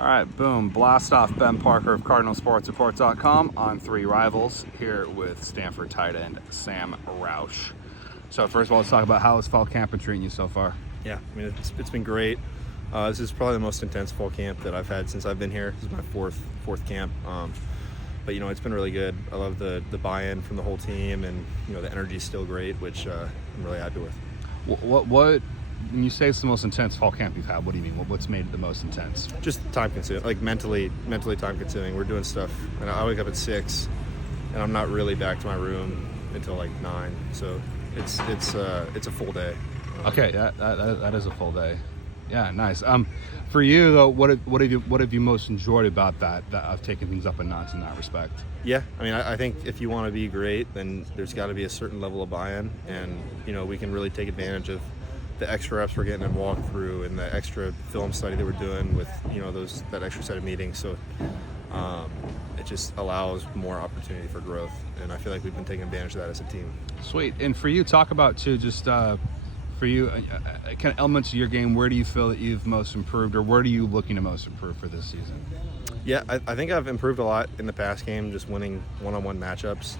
All right, boom. Blast off. Ben Parker of CardinalSportsReport.com on Three Rivals here with Stanford tight end Sam Roush. So first of all, let's talk about how has fall camp been treating you so far? Yeah, I mean, it's been great. This is probably the most intense fall camp that I've had since I've been here. This is my fourth camp. But, it's been really good. I love the buy-in from the whole team, and, the energy is still great, which I'm really happy with. What when you say it's the most intense fall camp you've had, what do you mean? What's made it the most intense? Just time-consuming, like mentally time-consuming. We're doing stuff, and I wake up at 6, and I'm not really back to my room until like 9. So it's a full day. Okay, that is a full day. Yeah, nice. For you though, what have you most enjoyed about that of taking things up a notch in that respect? Yeah, I mean, I think if you want to be great, then there's got to be a certain level of buy-in, and we can really take advantage of the extra reps we're getting in walkthrough and the extra film study that we're doing with that extra set of meetings. So it just allows more opportunity for growth, and I feel like we've been taking advantage of that as a team. Sweet. And for you, talk about too, just for you, kind of elements of your game. Where do you feel that you've most improved, or where are you looking to most improve for this season? Yeah, I think I've improved a lot in the past game, just winning one-on-one matchups.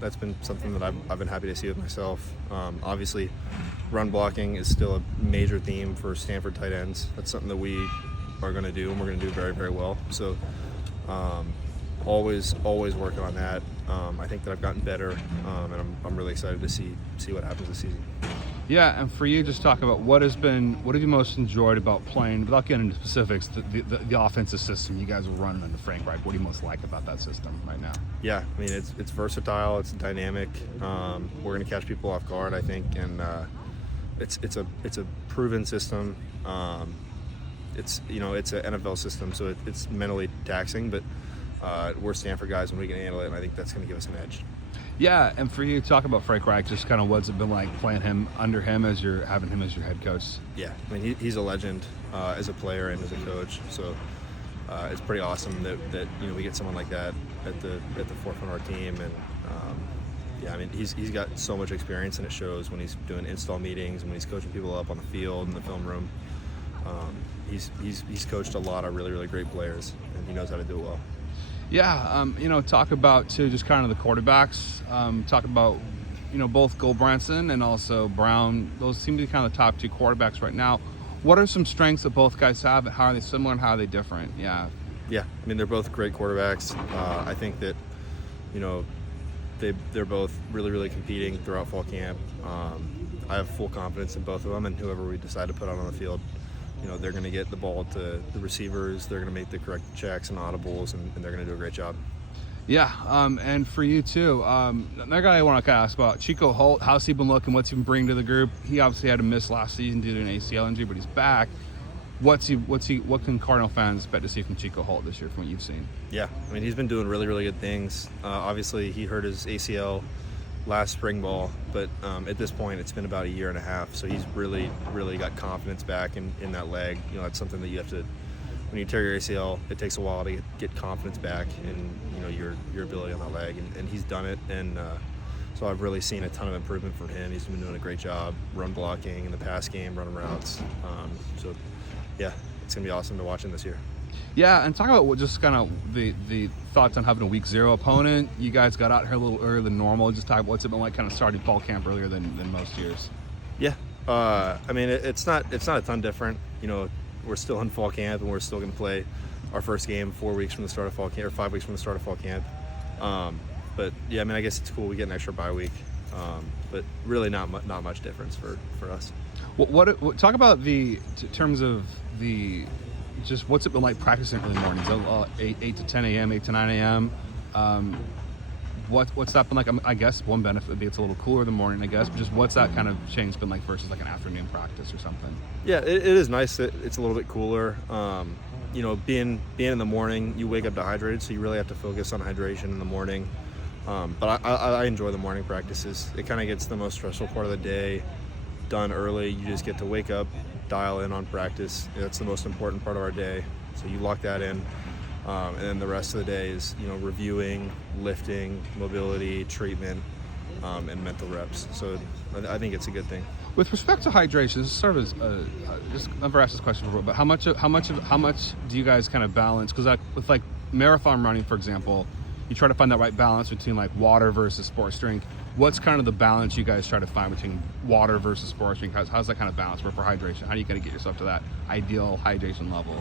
That's been something that I've been happy to see with myself. Obviously, run blocking is still a major theme for Stanford tight ends. That's something that we are going to do, and we're going to do very, very well. So always working on that. I think that I've gotten better, and I'm really excited to see what happens this season. Yeah, and for you, just talk about what have you most enjoyed about playing, without getting into specifics, the offensive system you guys are running under Frank Reich. What do you most like about that system right now? Yeah, I mean, it's versatile, it's dynamic. We're going to catch people off guard, I think, and it's a proven system. It's an NFL system, so it's mentally taxing, but we're Stanford guys and we can handle it, and I think that's going to give us an edge. Yeah, and for you, talk about Frank Reich, just kind of what's it been like playing him under him as having him as your head coach? Yeah, I mean, he's a legend as a player and as a coach, so it's pretty awesome that we get someone like that at the forefront of our team, and I mean, he's got so much experience, and it shows when he's doing install meetings and when he's coaching people up on the field in the film room. He's coached a lot of really, really great players, and he knows how to do it well. Yeah, talk about too, just kind of the quarterbacks. Talk about, both Goldbranson and also Brown. Those seem to be kind of the top two quarterbacks right now. What are some strengths that both guys have? How are they similar and how are they different? Yeah. Yeah, I mean, they're both great quarterbacks. I think that, they're both really, really competing throughout fall camp. I have full confidence in both of them, and whoever we decide to put out on the field, they're going to get the ball to the receivers, they're going to make the correct checks and audibles, and they're going to do a great job. Yeah, and for you too, another guy I want to kind of ask about, Chico Holt. How's he been looking? What's he been bringing to the group? He obviously had to miss last season due to an ACL injury, but he's back. What can Cardinal fans expect to see from Chico Holt this year from what you've seen? Yeah, I mean, he's been doing really, really good things. Obviously, he hurt his ACL last spring ball, but at this point it's been about a year and a half, so he's really got confidence back in that leg. That's something that you have to, when you tear your ACL, it takes a while to get confidence back in your ability on that leg, and he's done it, and so I've really seen a ton of improvement from him. He's been doing a great job run blocking in the pass game, running routes, so yeah, it's gonna be awesome to watch him this year. Yeah, and talk about just kind of the thoughts on having a week 0 opponent. You guys got out here a little earlier than normal. Just talk about what's it been like kind of starting fall camp earlier than most years. Yeah, I mean, it's not a ton different. We're still in fall camp, and we're still going to play our first game 4 weeks from the start of fall camp, or 5 weeks from the start of fall camp. But yeah, I mean, I guess it's cool. We get an extra bye week, but really not much difference for us. What talk about terms of just what's it been like practicing early mornings, 8 to 10 a.m., 8 to 9 a.m.? What's that been like? I guess one benefit would be it's a little cooler in the morning, I guess, but just what's that kind of change been like versus like an afternoon practice or something? Yeah, it is nice that it's a little bit cooler. Being in the morning, you wake up dehydrated, so you really have to focus on hydration in the morning. But I enjoy the morning practices. It kind of gets the most stressful part of the day done early. You just get to wake up, dial in on practice. That's the most important part of our day. So you lock that in, and then the rest of the day is reviewing, lifting, mobility, treatment, and mental reps. So I think it's a good thing. With respect to hydration, this is sort of just I've never asked this question before, but how much do you guys kind of balance? Because with like marathon running, for example, you try to find that right balance between like water versus sports drink. What's kind of the balance you guys try to find between water versus sports drink? How's that kind of balance work for hydration? How do you kind of get yourself to that ideal hydration level?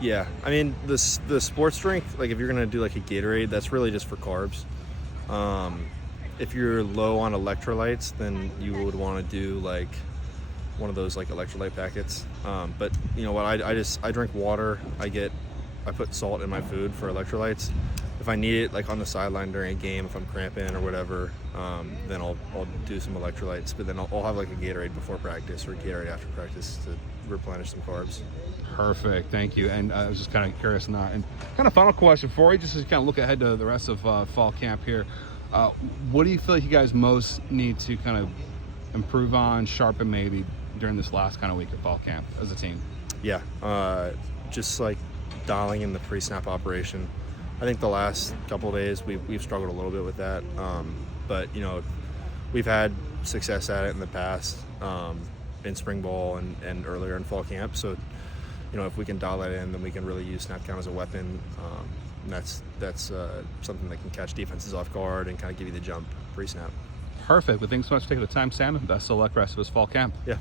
Yeah, I mean the sports drink, like if you're gonna do like a Gatorade, that's really just for carbs. If you're low on electrolytes, then you would want to do like one of those like electrolyte packets. But you know what? I drink water. I put salt in my food for electrolytes. If I need it, like on the sideline during a game, if I'm cramping or whatever, then I'll do some electrolytes. But then I'll have like a Gatorade before practice or a Gatorade after practice to replenish some carbs. Perfect, thank you. And I was just kind of curious on that. And kind of final question for you, just to kind of look ahead to the rest of fall camp here. What do you feel like you guys most need to kind of improve on, sharpen maybe during this last kind of week of fall camp as a team? Yeah, just like dialing in the pre-snap operation. I think the last couple of days we've struggled a little bit with that, but you know we've had success at it in the past in spring ball and earlier in fall camp. So you know if we can dial that in, then we can really use snap count as a weapon. And that's something that can catch defenses off guard and kind of give you the jump pre-snap. Perfect. Well, thanks so much for taking the time, Sam, and best of luck rest of his fall camp. Yeah.